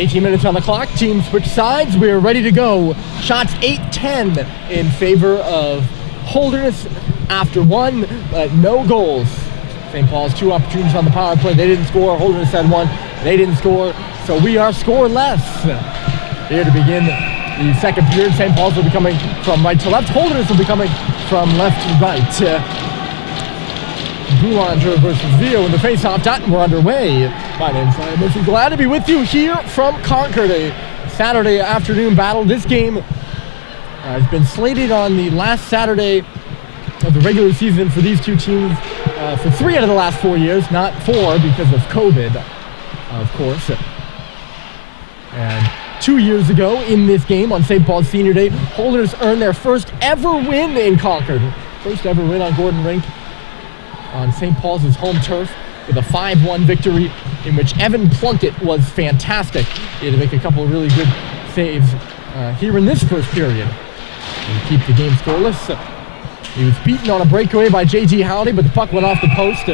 18 minutes on the clock. Team switch sides. We're ready to go. Shots 8-10 in favor of Holderness after one, but no goals. St. Paul's 2 opportunities on the power play. They didn't score. Holderness had 1. They didn't score. So we are scoreless. Here to begin the second period. St. Paul's will be coming from right to left. Holderness will be coming from left to right. Boulanger versus Vio in the face-off dot, and we're underway. My name's Ryan Murphy. Glad to be with you here from Concord, a Saturday afternoon battle. This game has been slated on the last Saturday of the regular season for these two teams for 3 out of the last 4 years, not 4 because of COVID, of course. And 2 years ago in this game on St. Paul's Senior Day, Holderness earned their first ever win in Concord. First ever win on Gordon Rink on St. Paul's home turf with a 5-1 victory in which Evan Plunkett was fantastic. He had to make a couple of really good saves here in this first period to keep the game scoreless. He was beaten on a breakaway by J.T. Howdy, but the puck went off the post,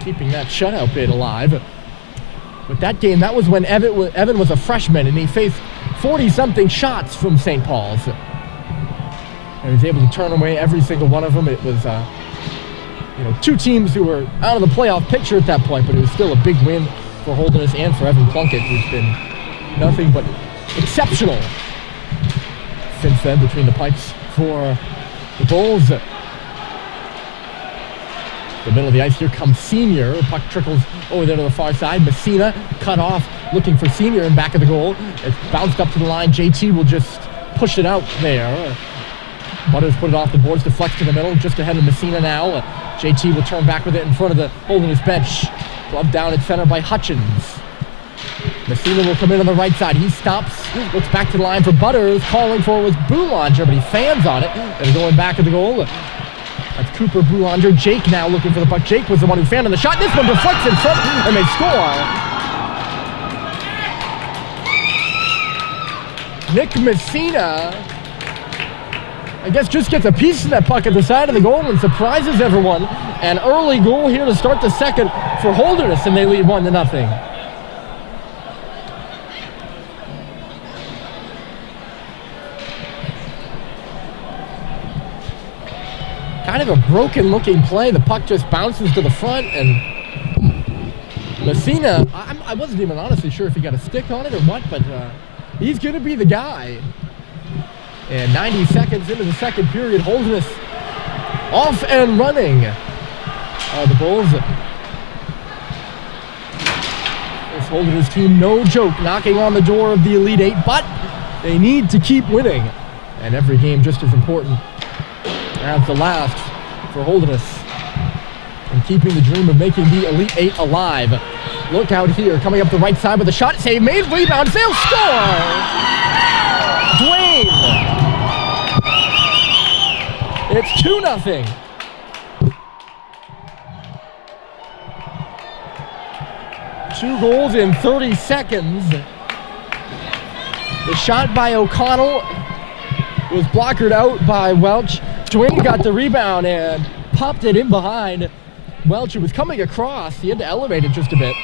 keeping that shutout bid alive. But that game, that was when Evan was a freshman, and he faced 40-something shots from St. Paul's. And he was able to turn away every single one of them. It was two teams who were out of the playoff picture at that point, but it was still a big win for Holderness and for Evan Plunkett, who's been nothing but exceptional since then between the pipes for the Bulls. The middle of the ice, here comes Senior. The puck trickles over there to the far side. Messina cut off, looking for Senior in back of the goal. It's bounced up to the line. JT will just push it out there. Butters put it off the boards, deflects to the middle, just ahead of Messina now. JT will turn back with it in front of the Holderness bench. Glove down at center by Hutchins. Messina will come in on the right side. He stops, looks back to the line for Butters. Calling for was Boulanger, but he fans on it. And going back of the goal. That's Cooper Boulanger. Jake now looking for the puck. Jake was the one who fanned on the shot. This one deflects in front, and they score. Nick Messina, I guess, just gets a piece of that puck at the side of the goal and surprises everyone. An early goal here to start the second for Holderness, and they lead 1-0. Kind of a broken-looking play. The puck just bounces to the front, and Messina, I wasn't even honestly sure if he got a stick on it or what, but he's going to be the guy. And 90 seconds into the second period, Holderness off and running. The Bulls. This Holderness team, no joke, knocking on the door of the Elite Eight, but they need to keep winning. And every game just as important as the last for Holderness and keeping the dream of making the Elite Eight alive. Look out here, coming up the right side with a shot, save made, rebound, they'll score! Dwayne! It's 2-0. Two goals in 30 seconds. The shot by O'Connell was blockered out by Welch. Dwayne got the rebound and popped it in behind Welch, who was coming across. He had to elevate it just a bit.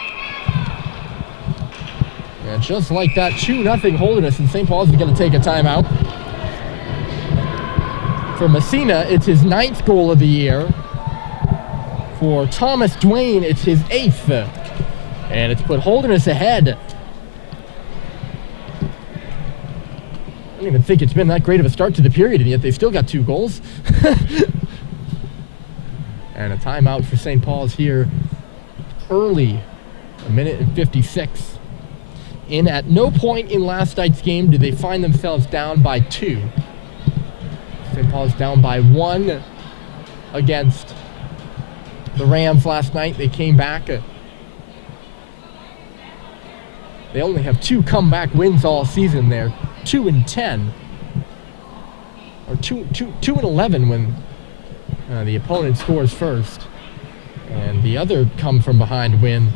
And just like that, 2-0 Holderness, and St. Paul's is going to take a timeout. For Messina, it's his 9th goal of the year. For Thomas Dwayne, it's his 8th. And it's put Holderness ahead. I don't even think it's been that great of a start to the period, and yet they've still got 2 goals. And a timeout for St. Paul's here early, 1:56. And at no point in last night's game did they find themselves down by 2. St. Paul's down by 1 against the Rams last night. They came back. They only have 2 comeback wins all season. They're 2-10. Or 2-11 when the opponent scores first. And the other come-from-behind win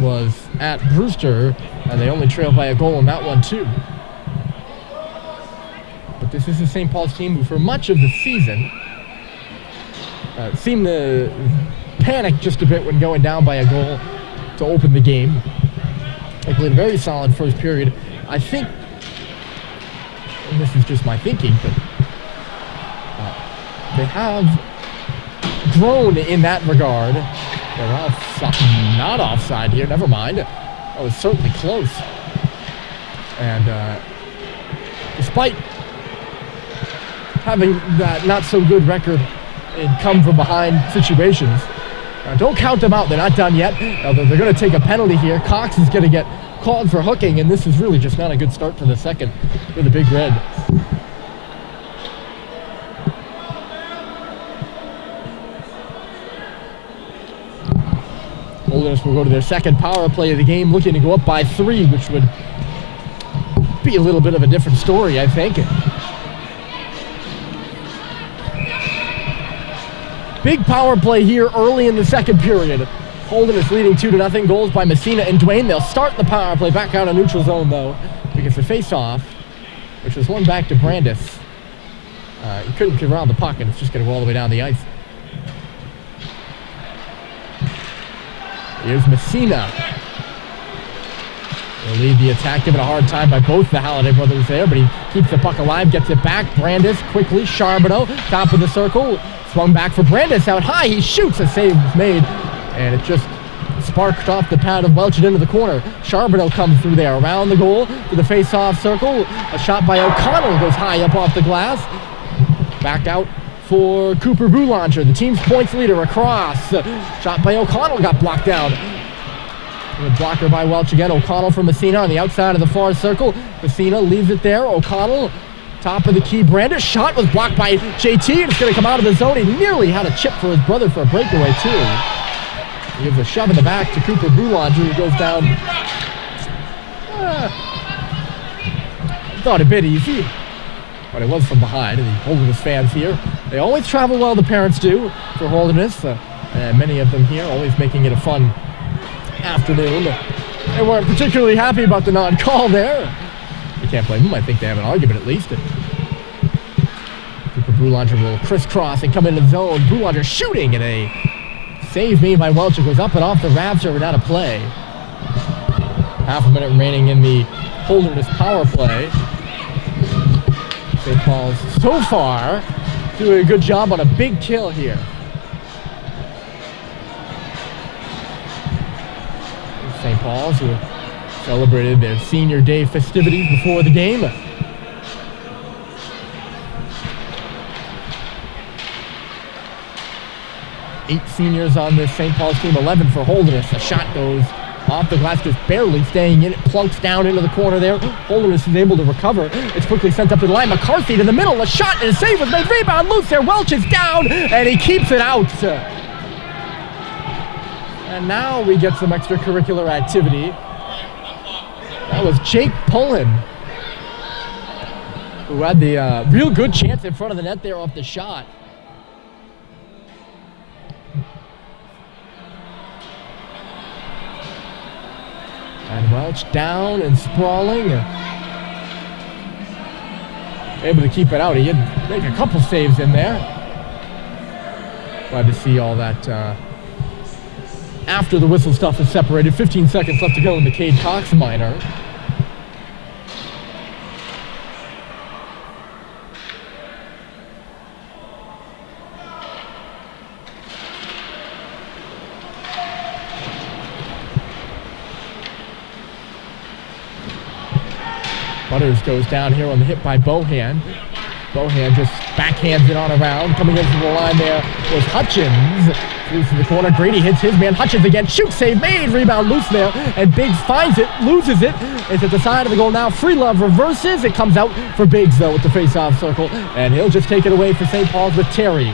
was at Brewster, and they only trailed by a goal in that one, too. But this is the St. Paul's team who, for much of the season, seemed to panic just a bit when going down by a goal to open the game. They played a very solid first period. I think, and this is just my thinking, but they have grown in that regard. They're not offside here, never mind. That was certainly close. And despite having that not so good record in come from behind situations, don't count them out. They're not done yet. They're going to take a penalty here. Cox is going to get called for hooking, and this is really just not a good start for the second for the Big Red. Holderness will go to their second power play of the game, looking to go up by 3, which would be a little bit of a different story, I think. Big power play here early in the second period. Holderness leading 2-0. Goals by Messina and Duane. They'll start the power play back out of neutral zone, though, because the face-off, which was one back to Brandis, he couldn't get around the puck, and it's just going to go all the way down the ice. Here's Messina. They'll lead the attack, given a hard time by both the Halliday brothers there, but he keeps the puck alive, gets it back. Brandis quickly, Charbonneau, top of the circle. Swung back for Brandis, out high, he shoots, a save was made, and it just sparked off the pad of Welch into the corner. Charbonneau comes through there, around the goal to the face-off circle. A shot by O'Connell goes high up off the glass. Back out for Cooper Boulanger, the team's points leader, across. Shot by O'Connell got blocked down. Good blocker by Welch again. O'Connell from Messina on the outside of the far circle. Messina leaves it there. O'Connell, top of the key. Brandis shot was blocked by JT, and it's going to come out of the zone. He nearly had a chip for his brother for a breakaway, too. He gives a shove in the back to Cooper Boulanger, who goes down. Thought a bit easy, but it was from behind. And the Holderness fans here, they always travel well, the parents do, for Holderness. And many of them here always making it a fun afternoon. They weren't particularly happy about the non-call there. You can't blame them. I think they have an argument at least. Cooper Boulanger will crisscross and come into the zone. Boulanger shooting, and a save made by Welch. It goes up and off the Ravs are out of play. Half a minute remaining in the Holderness power play. St. Paul's so far doing a good job on a big kill here. St. Paul's, who celebrated their senior day festivities before the game. Eight seniors on this St. Paul's team, 11 for Holderness. A shot goes off the glass, just barely staying in it, plunks down into the corner there. Holderness is able to recover. It's quickly sent up to the line. McCarthy to the middle, a shot and a save was made. Rebound loose there. Welch is down, and he keeps it out. And now we get some extracurricular activity. That was Jake Pullen, who had the real good chance in front of the net there off the shot. And Welch down and sprawling. Able to keep it out. He had make a couple saves in there. Glad to see all that after the whistle stuff is separated. 15 seconds left to go in the Cade Cox minor. Butters goes down here on the hit by Bohan. Bohan just backhands it on around. Coming in from the line there was Hutchins. Loose in the corner. Grady hits his man. Hutchins again. Shoot, save made. Rebound loose there. And Biggs finds it. Loses it. It's at the side of the goal now. Freelove reverses. It comes out for Biggs, though, with the face-off circle. And he'll just take it away for St. Paul's with Terry.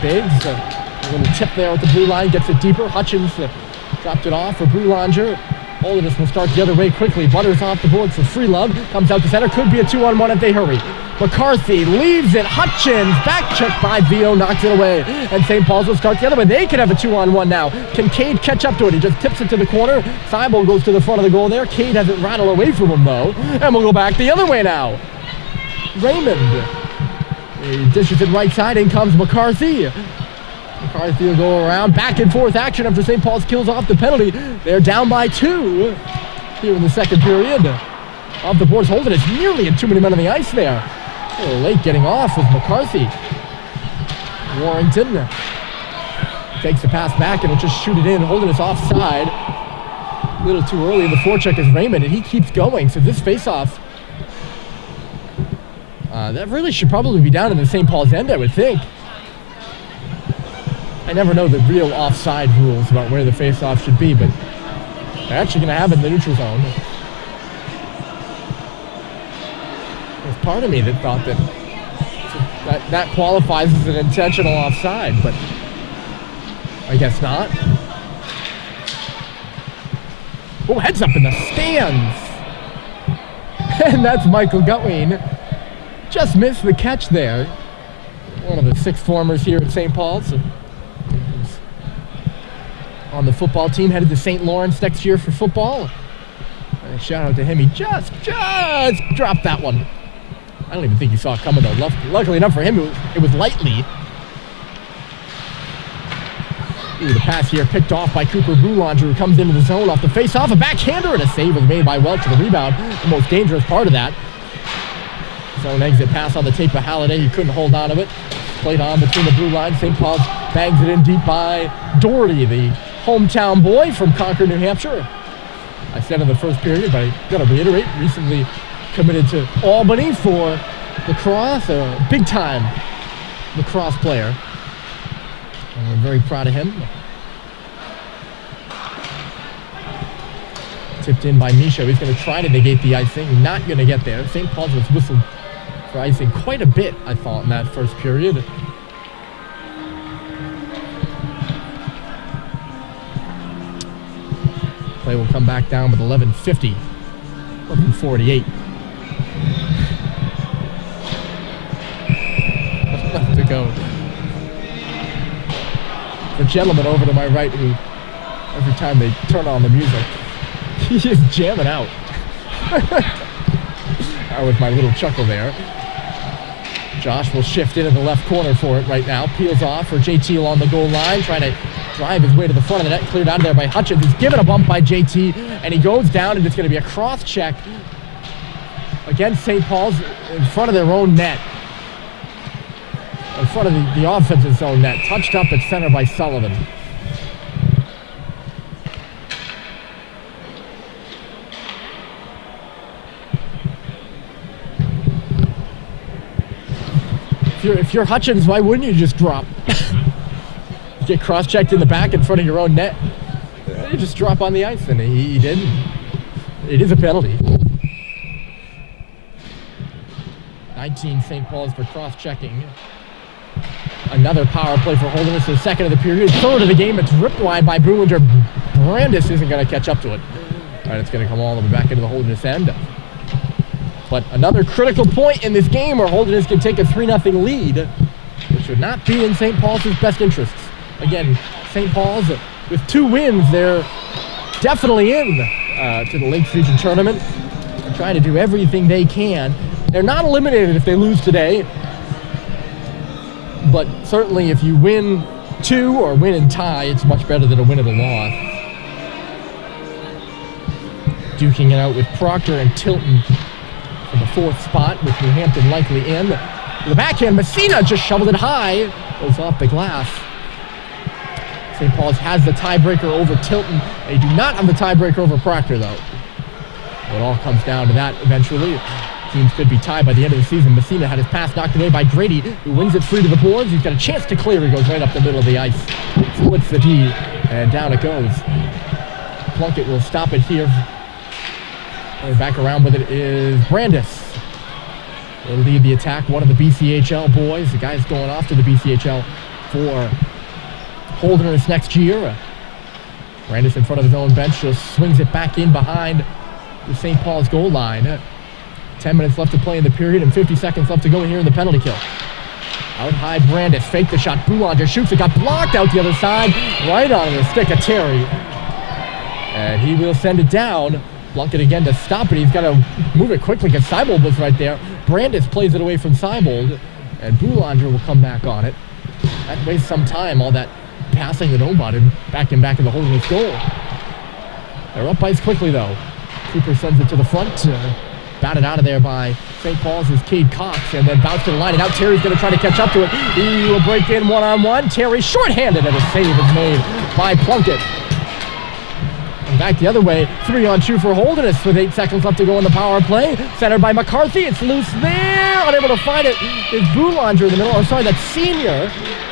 Biggs, a little tip there at the blue line. Gets it deeper. Hutchins dropped it off for Boulanger. Holderness will start the other way quickly. Butters off the board for Freelove. Comes out to center. Could be a 2-on-1 if they hurry. McCarthy leaves it. Hutchins, back check by Vio, knocks it away. And St. Paul's will start the other way. They can have a 2-on-1 now. Can Cade catch up to it? He just tips it to the corner. Seibel goes to the front of the goal there. Cade has it rattle away from him, though. And we'll go back the other way now. Raymond. He dishes it right side. In comes McCarthy. McCarthy will go around. Back and forth action after St. Paul's kills off the penalty. They're down by 2. here in the second period. Off the boards, Holderness nearly had too many men on the ice there. A little late getting off with McCarthy. Warrington takes the pass back and will just shoot it in. Holderness offside. A little too early in the forecheck is Raymond, and he keeps going. So this faceoff, that really should probably be down in the St. Paul's end, I would think. I never know the real offside rules about where the faceoff should be, but they're actually going to have it in the neutral zone. There's part of me that thought that qualifies as an intentional offside, but I guess not. Oh, heads up in the stands. And that's Michael Gutween. Just missed the catch there. One of the sixth formers here at St. Paul's. On the football team, headed to St. Lawrence next year for football. And shout out to him. He just dropped that one. I don't even think he saw it coming, though. Luckily enough for him, it was lightly. Ooh, the pass here picked off by Cooper Boulanger, who comes into the zone off the face-off. A backhander and a save was made by Welch to the rebound. The most dangerous part of that. Zone exit pass on the tape of Halliday. He couldn't hold on to it. Played on between the blue line. St. Paul's bangs it in deep by Doherty, the hometown boy from Concord, New Hampshire. I said in the first period, but I got to reiterate, recently committed to Albany for lacrosse, a big-time lacrosse player. And we're very proud of him. Tipped in by Misha. He's going to try to negate the icing. Not going to get there. St. Paul's was whistled for icing quite a bit, I thought, in that first period. Play will come back down with 11:50. 11:48. To go. The gentleman over to my right who, every time they turn on the music, he is jamming out. That was my little chuckle there. Josh will shift into the left corner for it right now. Peels off for JT along the goal line, trying to drive his way to the front of the net. Cleared out of there by Hutchins. He's given a bump by JT, and he goes down, and it's going to be a cross check against St. Paul's in front of their own net. In front of the offensive zone net. Touched up at center by Sullivan. If you're Hutchins, why wouldn't you just drop? Get cross-checked in the back in front of your own net. You just drop on the ice, and he didn't. It is a penalty. 19 St. Paul's for cross-checking. Another power play for Holderness, the second of the period. Third of the game, it's ripped wide by Boulanger. Brandis isn't going to catch up to it. All right, it's going to come all the way back into the Holderness end. But another critical point in this game where Holderness can take a 3-0 lead, which would not be in St. Paul's best interests. Again, St. Paul's, with 2 wins, they're definitely in to the Lakes Region Tournament. They're trying to do everything they can. They're not eliminated if they lose today. But certainly if you win 2 or win and tie, it's much better than a win and a loss. Duking it out with Proctor and Tilton for the 4th spot, with New Hampton likely in. The backhand, Messina just shoveled it high. Goes off the glass. St. Paul's has the tiebreaker over Tilton. They do not have the tiebreaker over Proctor, though. It all comes down to that eventually. Teams could be tied by the end of the season. Messina had his pass knocked away by Grady, who wings it free to the boards. He's got a chance to clear. He goes right up the middle of the ice. Splits the D, and down it goes. Plunkett will stop it here. Going back around with it is Brandis. Will lead the attack. One of the BCHL boys. The guy's going off to the BCHL for Holderness next year. Brandis in front of his own bench. Just swings it back in behind the St. Paul's goal line. 10 minutes left to play in the period and 50 seconds left to go here in the penalty kill. Out high, Brandis faked the shot. Boulanger shoots it, got blocked out the other side, right on the stick of Terry. And he will send it down. Plunkett again to stop it. He's got to move it quickly because Seibold was right there. Brandis plays it away from Seibold, and Boulanger will come back on it. That wastes some time, all that passing to nobody, back in the Holderness goal. They're up ice quickly, though. Cooper sends it to the front. Batted out of there by St. Paul's is Cade Cox, and then bounced to the line, and now Terry's going to try to catch up to it. He will break in one-on-one. Terry shorthanded, and a save is made by Plunkett. And back the other way, 3-on-2 for Holderness with 8 seconds left to go in the power play. Centered by McCarthy. It's loose there. Unable to find it is Boulanger in the middle. Oh, sorry, that's Senior.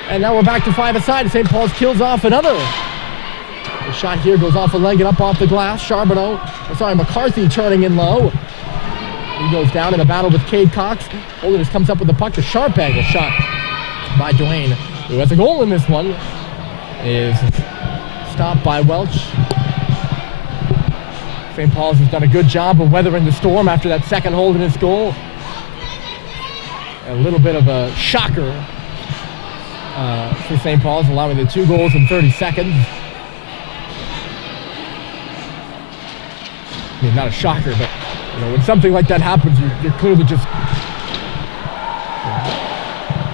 And now we're back to 5 aside. St. Paul's kills off another. The shot here goes off a leg and up off the glass. McCarthy turning in low. He goes down in a battle with Cade Cox. Holderness comes up with the puck. A sharp angle shot by Dwayne, who has a goal in this one. Is stopped by Welch. St. Paul's has done a good job of weathering the storm after that second Holderness goal. A little bit of a shocker for St. Paul's, allowing the 2 goals in 30 seconds. I mean, not a shocker, but when something like that happens, you're clearly just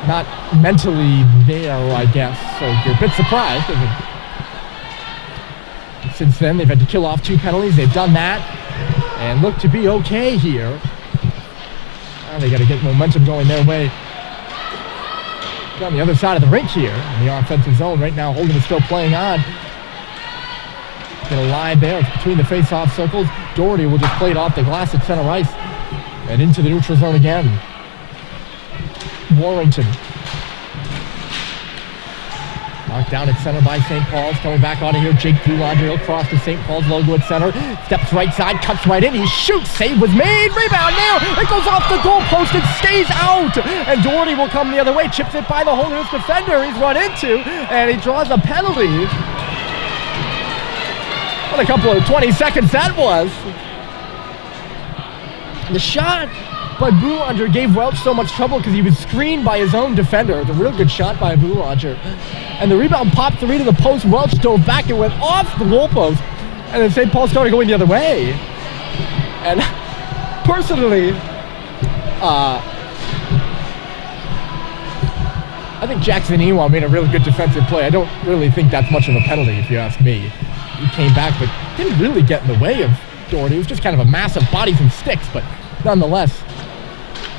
not mentally there, I guess. So you're a bit surprised. Since then, they've had to kill off 2 penalties. They've done that and look to be okay here. They got to get momentum going their way. On the other side of the rink here in the offensive zone. Right now, Holderness still playing on. Get a line there. It's between the face-off circles. Doherty will just play it off the glass at center ice and into the neutral zone again. Warrington. Knocked down at center by St. Paul's. Coming back out of here, Jake Boulanger. He'll cross the St. Paul's logo at center. Steps right side, cuts right in. He shoots. Save was made. Rebound now. It goes off the goalpost and stays out. And Doherty will come the other way. Chips it by the Holderness defender he's run into. And he draws a penalty. What a couple of 20 seconds that was. The shot by Boulanger gave Welch so much trouble because he was screened by his own defender. It was a real good shot by Boulanger. And the rebound popped 3 to the post. Welch dove back and went off the goalpost. And then St. Paul started going the other way. And personally, I think Jackson Ewan made a really good defensive play. I don't really think that's much of a penalty, if you ask me. He came back, but didn't really get in the way of Doherty. It was just kind of a massive bodies and sticks, but nonetheless,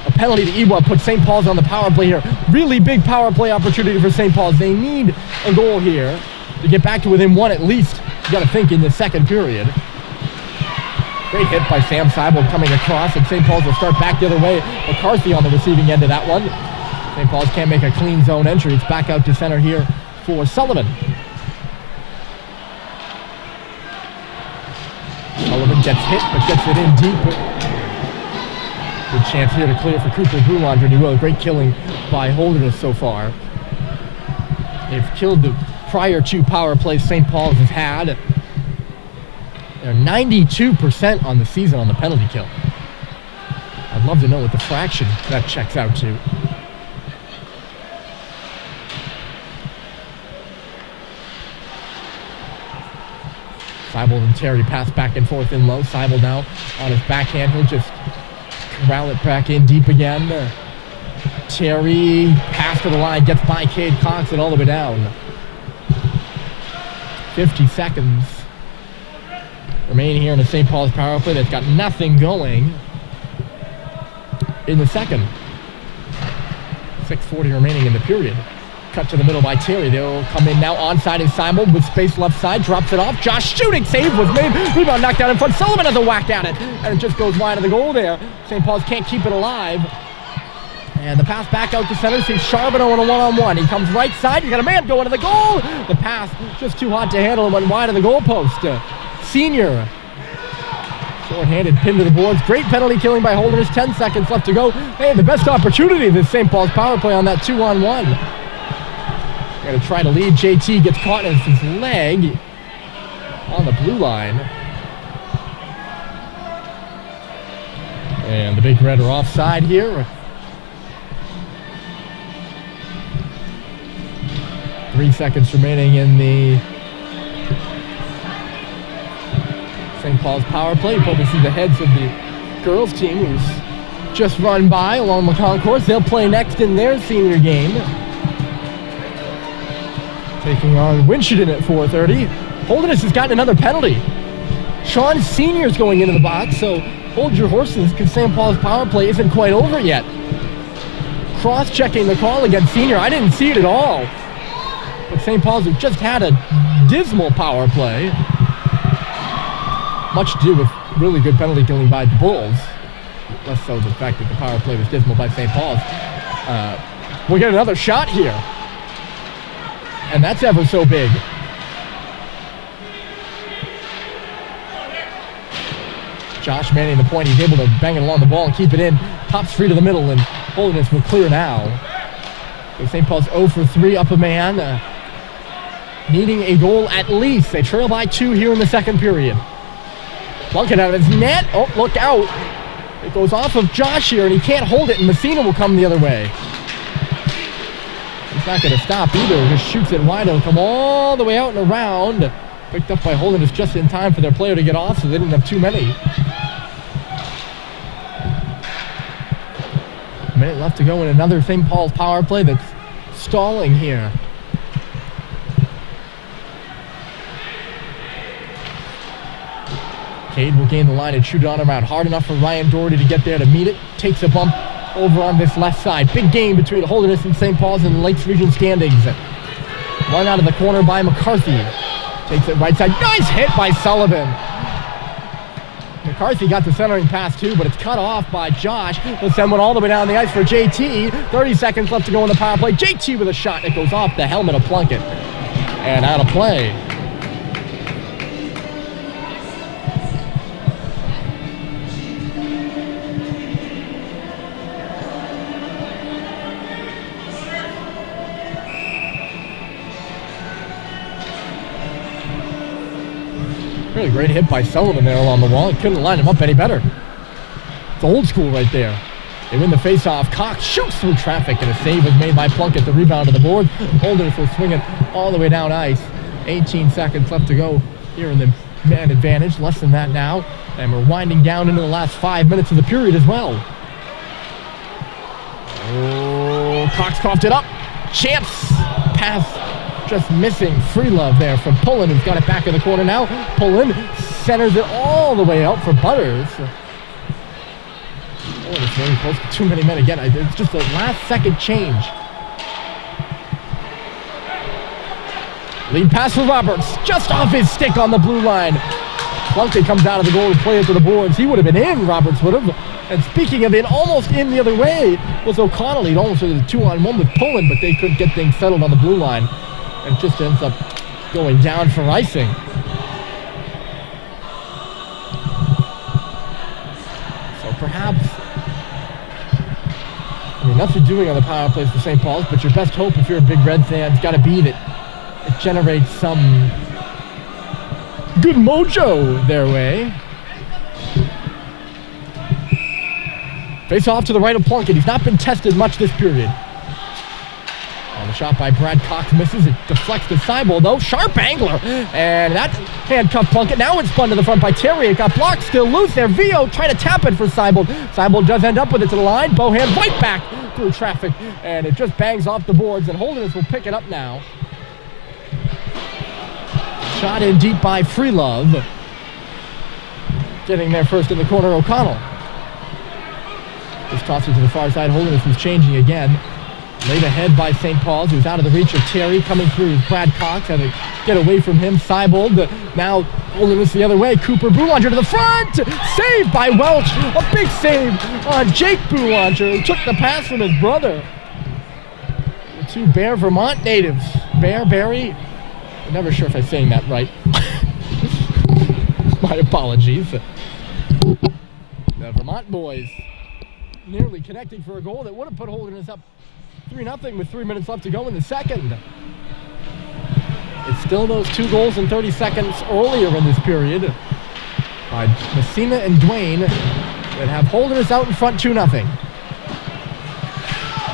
a penalty to Ewa puts St. Paul's on the power play here. Really big power play opportunity for St. Paul's. They need a goal here to get back to within 1 at least. You got to think in the second period. Great hit by Sam Seibel coming across, and St. Paul's will start back the other way. McCarthy on the receiving end of that one. St. Paul's can't make a clean zone entry. It's back out to center here for Sullivan. Sullivan gets hit, but gets it in deep. Good chance here to clear for Cooper Boulanger, and he will. Great killing by Holderness so far. They've killed the prior 2 power plays St. Paul's has had. They're 92% on the season on the penalty kill. I'd love to know what the fraction that checks out to. Seibel and Terry pass back and forth in low. Seibel now on his backhand. He'll just corral it back in deep again. Terry, pass to the line, gets by Cade Cox and all the way down. 50 seconds remaining here in the St. Paul's power play that's got nothing going in the second. 6:40 remaining in the period. Cut to the middle by Terry. They'll come in now onside is Seibel with space left side. Drops it off. Josh shooting. Save was made. Rebound knocked down in front. Sullivan has a whack at it. And it just goes wide of the goal there. St. Paul's can't keep it alive. And the pass back out to center. Sees Charbonneau in a one-on-one. He comes right side. You got a man going to the goal. The pass just too hot to handle and went wide of the goalpost. Senior. Short-handed pin to the boards. Great penalty killing by Holderness. 10 seconds left to go. They had the best opportunity of this St. Paul's power play on that 2-on-1. Going to try to lead. JT gets caught in his leg on the blue line. And the Big Red are offside here. 3 seconds remaining in the St. Paul's power play. You probably see the heads of the girls team who's just run by along the concourse. They'll play next in their senior game. Taking on Winchendon at 4:30. Holderness has gotten another penalty. Sean Sr.'s going into the box, so hold your horses because St. Paul's power play isn't quite over yet. Cross-checking the call against Sr. I didn't see it at all. But St. Paul's have just had a dismal power play. Much to do with really good penalty killing by the Bulls. Less so the fact that the power play was dismal by St. Paul's. We'll get another shot here. And that's ever so big. Josh manning the point. He's able to bang it along the ball and keep it in. Pops free to the middle, and Holderness will clear now. So St. Paul's 0 for 3 up a man. Needing a goal at least. They trail by 2 here in the second period. Plunkett out of his net. Oh, look out. It goes off of Josh here, and he can't hold it, and Messina will come the other way. He's not going to stop either. Just shoots it wide. It'll come all the way out and around. Picked up by Holderness just in time for their player to get off, so they didn't have too many. A minute left to go in another St. Paul's power play that's stalling here. Cade will gain the line and shoot it on around. Hard enough for Ryan Doherty to get there to meet it. Takes a bump over on this left side. Big game between Holderness and St. Paul's in the Lakes Region standings. Run out of the corner by McCarthy. Takes it right side. Nice hit by Sullivan. McCarthy got the centering pass too, but it's cut off by Josh. He'll send one all the way down the ice for JT. 30 seconds left to go in the power play. JT with a shot. It goes off the helmet of Plunkett. And out of play. Really great hit by Sullivan there along the wall. He couldn't line him up any better. It's old school right there. They win the face-off. Cox shoots through traffic, and a save was made by Plunkett. The rebound to the board. Holderness will swing it all the way down ice. 18 seconds left to go here in the man advantage. Less than that now. And we're winding down into the last 5 minutes of the period as well. Oh, Cox coughed it up. Chance pass. Just missing. Free love there from Pullen, who's got it back in the corner now. Pullen centers it all the way out for Butters. Oh, it's very close to too many men again. It's just a last second change. Lead pass for Roberts. Just off his stick on the blue line. Plunkett comes out of the goal to play it to the boards. He would have been in, Roberts would have. And speaking of it, almost in the other way was O'Connell. He'd almost did a 2-on-1 with Pullen, but they couldn't get things settled on the blue line. And it just ends up going down for icing. So perhaps, I mean, nothing doing on the power plays for St. Paul's, but your best hope if you're a big Red fan has got to be that it generates some good mojo their way. Face off to the right of Plunkett. He's not been tested much this period. The shot by Brad Cox misses. It deflects to Seibold, though. Sharp angler. And that handcuffed Plunkett. Now it's spun to the front by Terry. It got blocked. Still loose there. Vio trying to tap it for Seibold. Seibold does end up with it to the line. Bohan right back through traffic. And it just bangs off the boards. And Holderness will pick it up now. Shot in deep by Freelove. Getting there first in the corner, O'Connell. Just tossed it to the far side. Holderness was changing again. Laid ahead by St. Paul's, who's out of the reach of Terry. Coming through is Brad Cox. Had to get away from him. Seibold now Holderness the other way. Cooper Boulanger to the front. Saved by Welch. A big save on Jake Boulanger, who took the pass from his brother. The two Bear Vermont natives. Bear, Barry. I'm never sure if I'm saying that right. My apologies. The Vermont boys nearly connecting for a goal that would have put Holderness up 3-0 with 3 minutes left to go in the second. It's still those 2 goals in 30 seconds earlier in this period by Messina and Dwayne that have Holderness out in front 2-0. Teams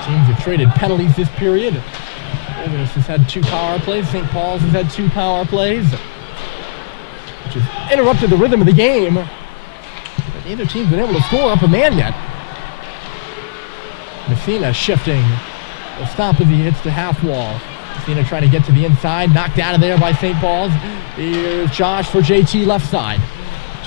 have traded penalties this period. Holderness has had 2 power plays. St. Paul's has had 2 power plays, which has interrupted the rhythm of the game. But neither team's been able to score up a man yet. Messina shifting. Will stop as he hits the half wall. Messina trying to get to the inside. Knocked out of there by St. Paul's. Here's Josh for JT left side.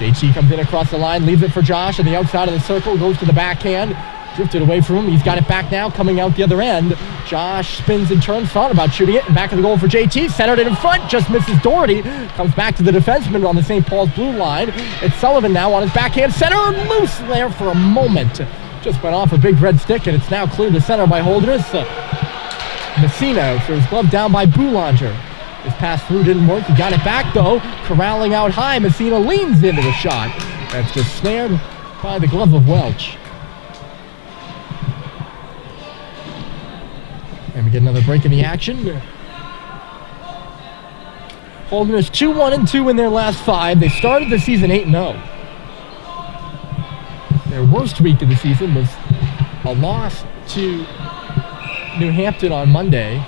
JT comes in across the line, leaves it for Josh on the outside of the circle, goes to the backhand. Drifted away from him. He's got it back now, coming out the other end. Josh spins and turns, thought about shooting it, and back of the goal for JT. Centered it in front, just misses Doherty. Comes back to the defenseman on the St. Paul's blue line. It's Sullivan now on his backhand center, loose there for a moment. Just went off a big red stick, and it's now cleared to center by Holderness. Messina for his glove down by Boulanger. His pass through didn't work. He got it back, though. Corralling out high, Messina leans into the shot. That's just snared by the glove of Welch. And we get another break in the action. Holderness 2-1-2 in their last 5. They started the season 8-0. Their worst week of the season was a loss to New Hampton on Monday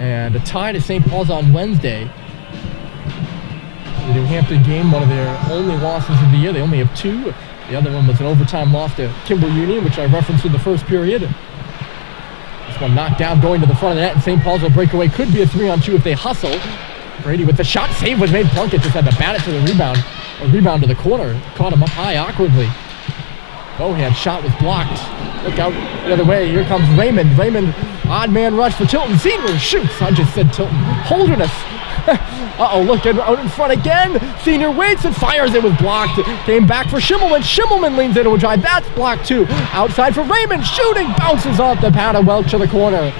and a tie to St. Paul's on Wednesday. The New Hampton game, one of their only losses of the year. They only have 2. The other one was an overtime loss to Kimball Union, which I referenced in the first period. This one knocked down, going to the front of the net, and St. Paul's will break away. Could be a 3-on-2 if they hustle. Brady with the shot. Save was made. Plunkett just had to bat it to the rebound. A rebound to the corner. Caught him up high awkwardly. Bohan's shot was blocked. Look out the other way. Here comes Raymond. Raymond, odd man rush for Tilton. Senior shoots. I just said Tilton. Holderness. Uh-oh, look out in front again. Senior waits and fires. It was blocked. Came back for Schimmelman. Schimmelman leans into a drive. That's blocked too. Outside for Raymond. Shooting. Bounces off the pad of Welch to the corner.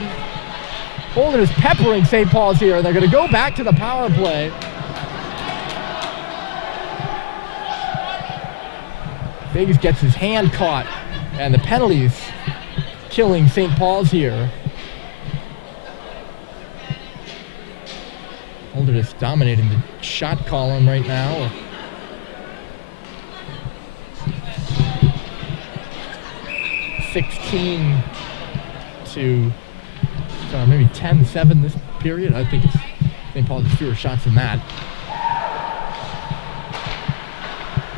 Holderness peppering St. Paul's here. They're going to go back to the power play. Biggs gets his hand caught. And the penalties killing St. Paul's here. Holderness dominating the shot column right now. Maybe 10-7 this period. I think St. Paul has fewer shots than that.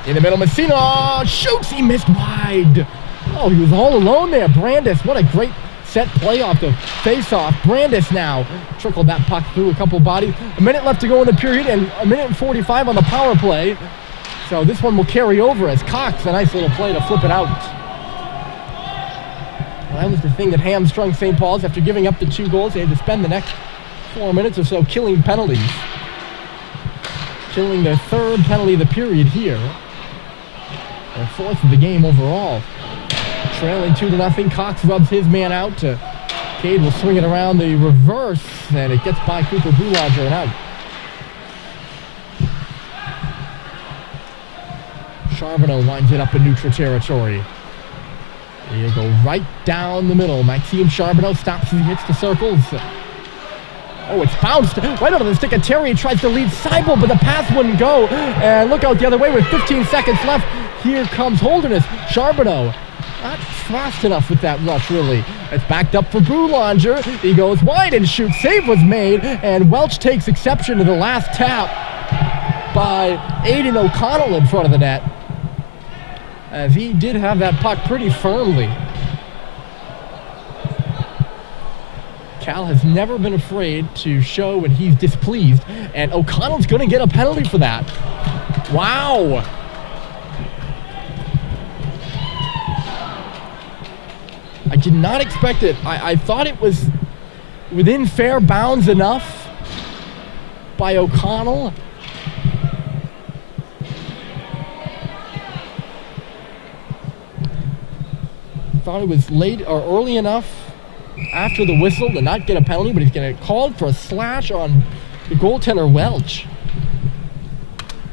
In the middle, Messina shoots. He missed wide. Oh, he was all alone there. Brandis, what a great set play off the face-off. Brandis now trickled that puck through a couple bodies. A minute left to go in the period and a minute and 45 on the power play. So this one will carry over as Cox, a nice little play to flip it out. Well, that was the thing that hamstrung St. Paul's. After giving up the 2 goals, they had to spend the next 4 minutes or so killing penalties. Killing their 3rd penalty of the period here. Their 4th of the game overall. Trailing 2-0. Cox rubs his man out. Cade will swing it around the reverse, and it gets by Cooper Boulanger and out. Charbonneau winds it up in neutral territory. Here you go right down the middle. Maxime Charbonneau stops as he hits the circles. Oh, it's bounced right out of the stick of Terry. He tries to lead Seibel, but the pass wouldn't go. And look out the other way with 15 seconds left. Here comes Holderness. Charbonneau not fast enough with that rush, really. It's backed up for Boulanger. He goes wide and shoots. Save was made, and Welch takes exception to the last tap by Aiden O'Connell in front of the net, as he did have that puck pretty firmly. Cal has never been afraid to show when he's displeased, and O'Connell's going to get a penalty for that. Wow. I did not expect it. I thought it was within fair bounds enough by O'Connell. Thought it was late or early enough after the whistle to not get a penalty, but he's going to call for a slash on the goaltender Welch.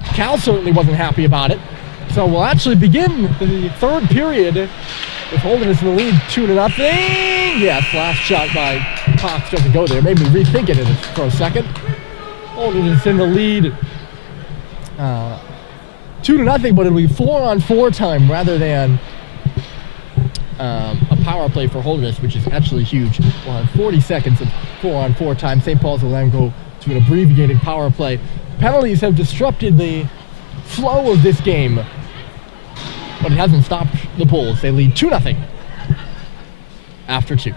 Cal certainly wasn't happy about it. So we'll actually begin the 3rd period with Holderness in the lead 2-0. Yes, last shot by Cox doesn't go there. Made me rethink it for a second. Holderness in the lead 2-0, but it'll be 4-on-4 time rather than a power play for Holderness, which is actually huge. We'll have 40 seconds of 4-on-4 time. St. Paul's will then go to an abbreviated power play. Penalties have disrupted the flow of this game, but it hasn't stopped the Bulls. They lead 2-0 after 2.